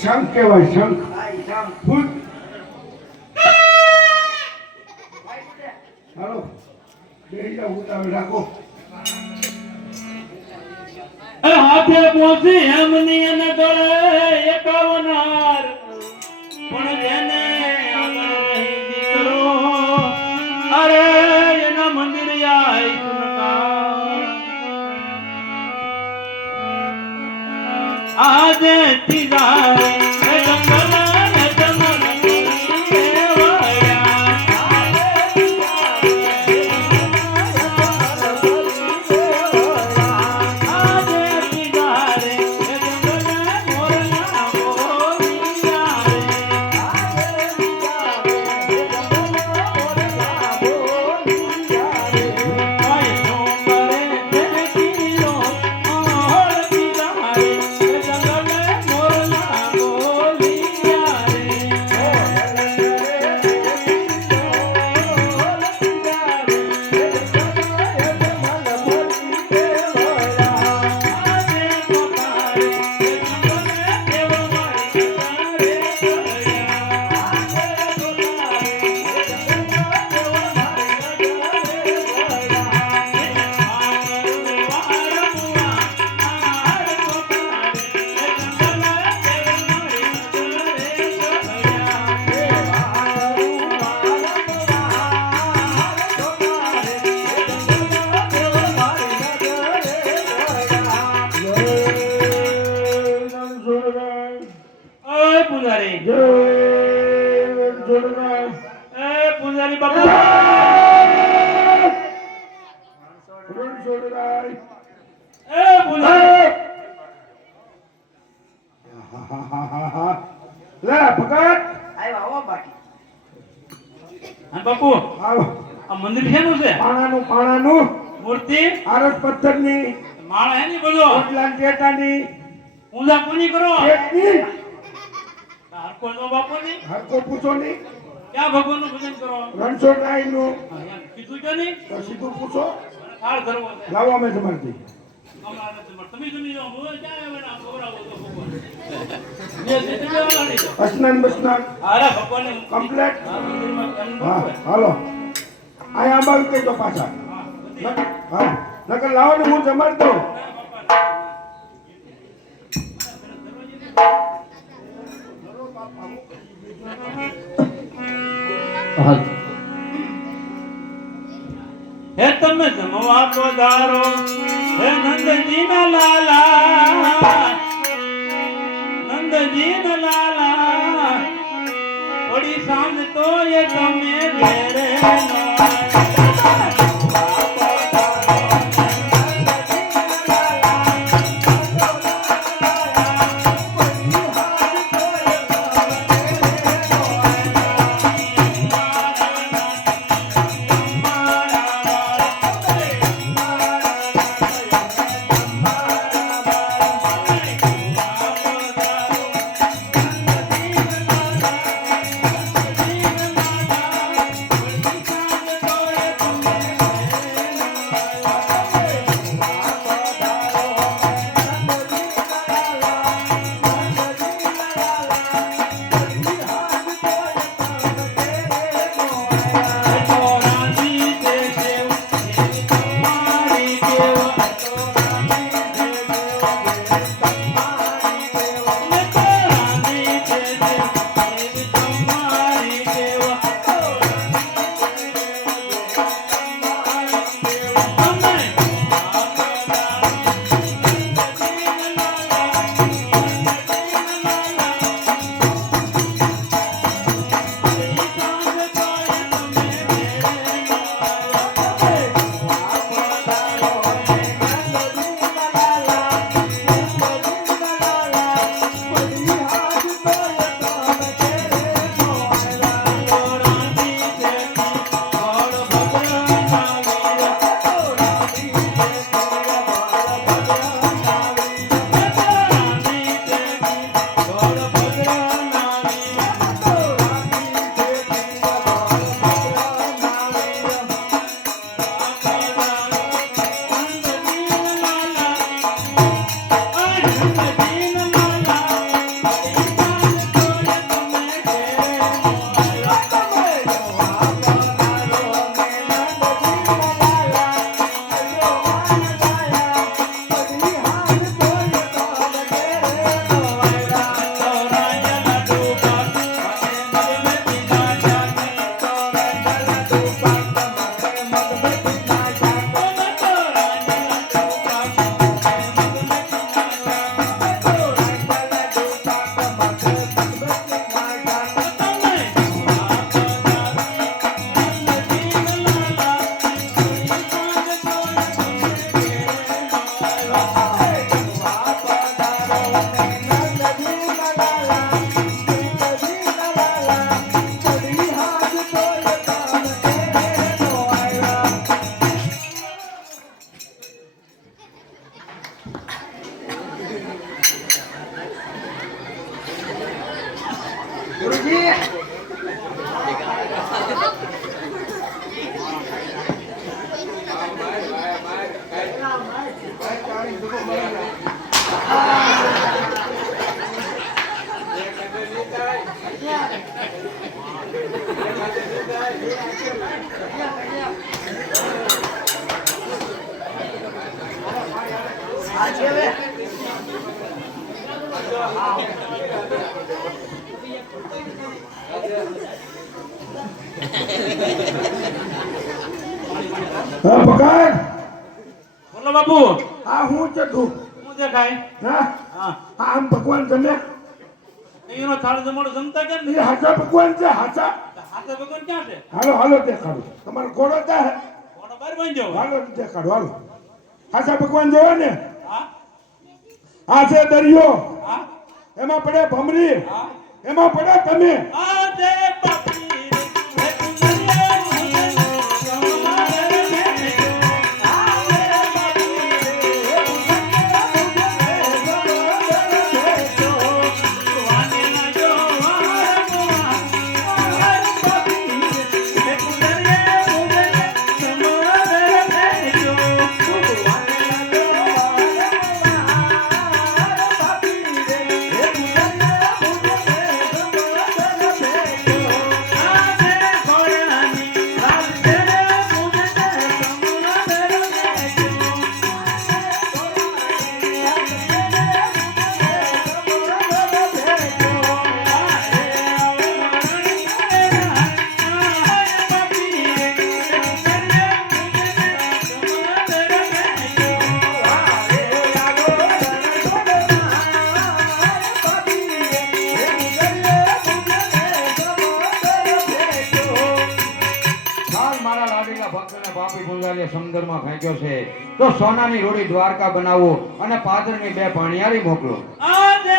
શંખ કહેવાય શંખ હાલો રાખો હાથે પહોંચી એમની અને ગળે એકાવનાર પણ જેને દીકરો અરે એના મંદિર આય આજે તીજા પૂજારી બાપુ બાપુ આ મંદિર શેનું છે? પાણાનું મૂર્તિ આરસ પથ્થરની માળ હે ની બધો ટેટાની પૂજા કોની કરો? એકની હરકો નો બાપુ ની હરકો પૂછો ની ક્યાં ભગવાન નું ભજન કરો? રણછોડરાય નું કીધું કે નહીં? તો સીધું પૂછો. થાળ ધરવો છે. લાવો અમે તમારથી અમારે તમે જમી લો હું ક્યાં બેટા ખવડાવો તો ભગવાન સ્નાન બસનાન અરે ભગવાન ને કમ્પ્લીટ. મંદિરમાં હા હાલો અહીંયા આંબાવી કેજો પાછા. હા નકર લાવો ને હું જમાડી દઉં. હે તમે જમવા પધારો હે નંદજી ના લાલા નંદજી ના લાલા થોડી સાંજ તો એ તમે ઘેરે ગુરુજી હા પકડ બોલો બાપુ આ હું ચઢું શું દેખાય હા હા આમ ભગવાન જમે એનો થાળ જમણો જમતા કેમ એ હાચા ભગવાન છે હાચા હાથે ભગવાન ક્યાં છે હાલો હાલો દેખાડો તમારો ઘોડો ત્યાં હે કોણ બહાર બાંધ્યો હાલો દેખાડો હાલો હાચા ભગવાન જોવા ને હા આ છે દરિયો હા એમાં પડે ભમરી હા એમાં પડે તમે આ દે બાપી રે તુંરિયા મુજે તમારે બેઠો આ દે બાપી રે બેઠો વાને ના જો વાર બાપી રે તુંરિયા મુજે તમારે બેઠો વાને ના જો બાપી રે મારા લાડીલા ભક્તને પાપી ભૂંગારીએ સમુદ્રમાં ફેંક્યો છે તો સોનાની રોડી દ્વારકા બનાવો અને પાદરની બે પાણીયારી મોકલો આ દે